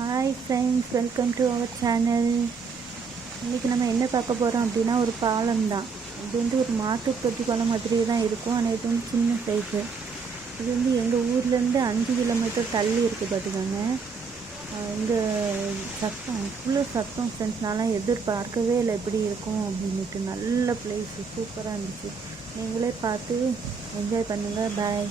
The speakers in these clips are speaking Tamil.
Hi friends welcome to our channel இன்றைக்கி நம்ம என்ன பார்க்க போகிறோம் அப்படின்னா ஒரு பாலம் தான். இது வந்து ஒரு மாட்டு தொட்டி பாலம் மாதிரி தான் இருக்கும். ஆனால் இது வந்து சின்ன சைஸு இது வந்து எங்கள் ஊர்லேருந்து அஞ்சு கிலோமீட்டர் தள்ளி இருக்குது பார்த்துக்கோங்க இந்த சத்தம் இவ்வளோ சத்தம் ஃப்ரெண்ட்ஸ் நான்லாம் எதிர்பார்க்கவே இல்லை எப்படி இருக்கும் அப்படின்ட்டு நல்ல பிளேஸு சூப்பராக இருந்துச்சு. நீங்களே பார்த்து என்ஜாய் பண்ணுங்கள் பாய்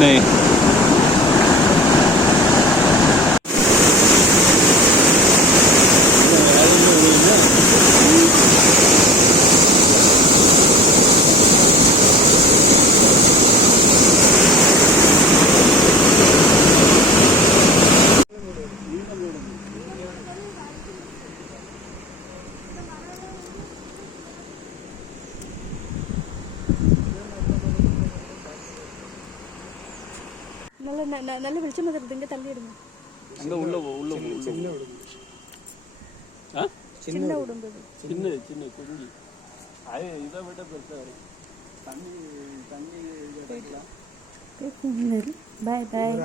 இல்லை நல்ல ந- ந- நல்ல வெளிச்சமாக இருக்குது இங்கே தள்ளிடுங்க. அங்கே உள்ள உள்ள சின்ன ஆ? சின்ன உடம்பு. சின்ன சின்ன குஞ்சு. அது இதை விட பெருசாக வரும் தண்ணி தண்ணி பாய் பாய்